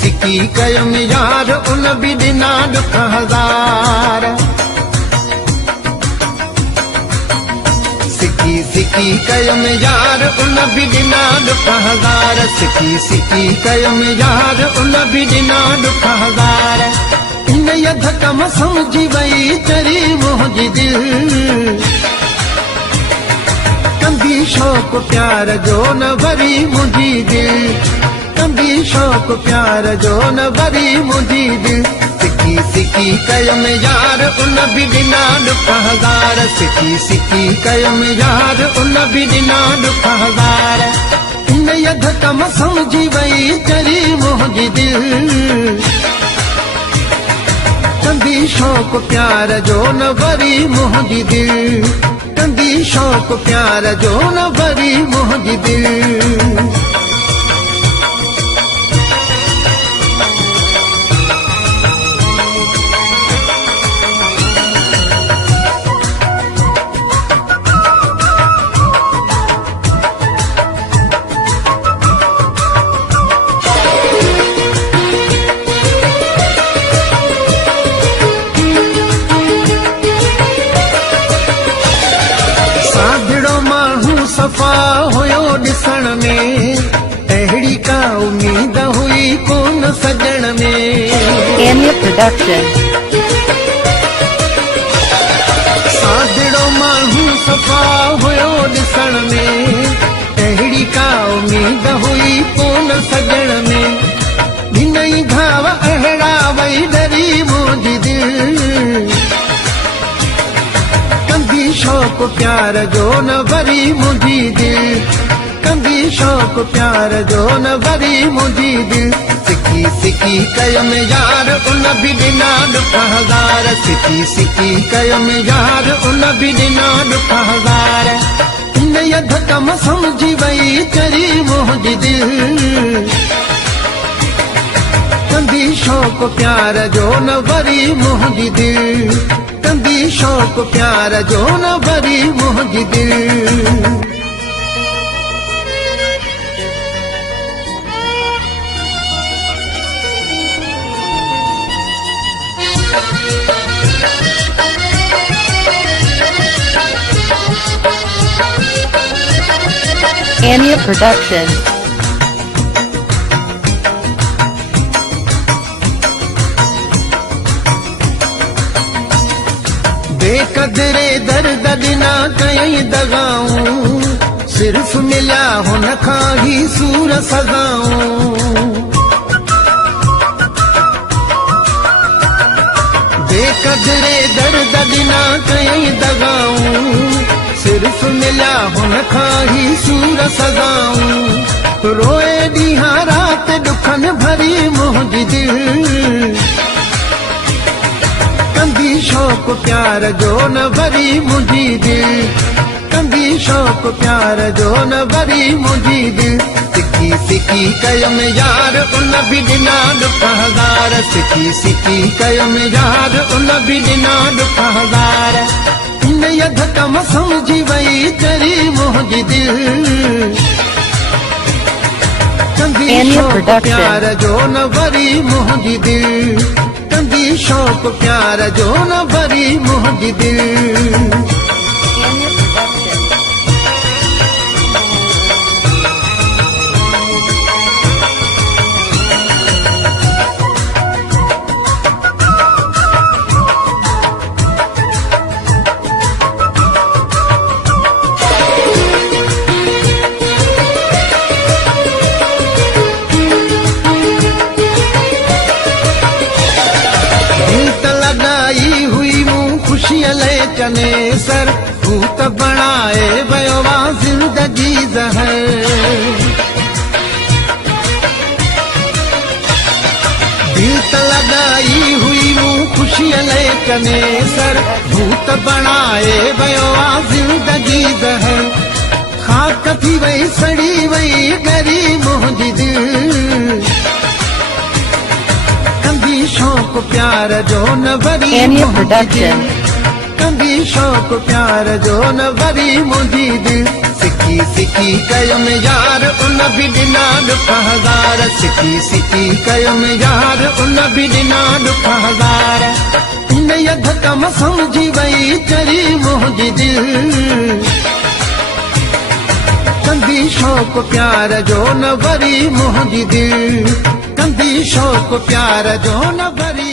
सिकी कयम यार उन भी ॾिना ॾुख हज़ार सिकी कयम यार उन भी ॾिना ॾुख हज़ार सिकी कयम यार उन भी ॾिना ॾुख हज़ार इन धकम समझी वई चरी मुंहिंजी दिल कंदी शौक़ प्यार जो न वरी मुंहिंजी दिल कंदी शौक़ प्यार जो न वरी मुंहिंजी दिल सिकी कयम यार उन भी ॾिना ॾुख हज़ार सिकी कयम यार उन भी ॾिना ॾुख हज़ार इन धकम समझी वई चरी मुंहिंजी दिल कंदी शौक़ प्यार जो न वरी मुंहिंजी दिल कंदी शौक़ प्यार जो न वरी मुंहिंजी दिल सफ़ा हुयो ॾिसण में अहिड़ी का उम्मीद हुई कोन सजण में सादड़ो माण्हू सफ़ा हुयो ॾिसण में अहिड़ी का उम्मीद हुई कोन सजण में ॾिनई घाव अहिड़ा वई डरी मुंहिंजी दिल कंदी शौक़ प्यार जो न वरी मुंहिंजी दिल कंदी शौक़ प्यार जो न वरी मुंहिंजी दिल सिकी कयम यार उन भी ॾिना ॾुख हज़ार सिकी कयम यार उन भी ॾिना ॾुख हज़ार इन धकम समझी वई चरी मुंहिंजी दिल कंदी शौक़ प्यार जो न वरी मुंहिंजी दिल कंदी शौक़ प्यार जो न वरी मुंहिंजी दिल Anya Production. बेकदरे दर्द ॾिना कई दगाऊं सिर्फ़ मिलिया हुन खां ही सूर सज़ाऊं बेकदरे दर्द ॾिना कई दगाऊं सिर्फ़ मिलिया हुन खां ही सूर सज़ाऊं रोए ॾींहं राति ॾुखनि भरी मुंहिंजी दिल कंदी शौक़ प्यार जो न वरी मुंहिंजी दिल कंदी शौक़ प्यार जो न वरी मुंहिंजी दिल सिकी कयम यार उन भी ॾिना ॾुख हज़ार सिकी कयम यार उन भी ॾिना ॾुख हज़ार इन धकम समझी वई चरी मुंहिंजी दिल कंदी शौक़ प्यार जो न वरी मुंहिंजी दिल कंदी शौक़ प्यार जो न वरी मुंहिंजी दिल चने सर भूत बनाए वयो वा जिंदगी ज़हर दिल त लगाई हुई मूं खुशी ले चने सर भूत बनाए वयो वा जिंदगी ज़हर खाक थी वई सड़ी वई गरी मुंहिंजी दिल कंदी शौक़ प्यार जो न वरी Anya Production. कंदी शौक़ प्यार जो न वरी मुंहिंजी दिल सिकी सिकी कयम यार उन बि ॾिना ॾुख हज़ार सिकी सिकी कयम यार उन बि ॾिना ॾुख हज़ार इन यध कम सम्झी वई चरी मुंहिंजी दिल कंदी शौक़ प्यार जो न वरी मुंहिंजी दिल कंदी शौक़ प्यार जो न वरी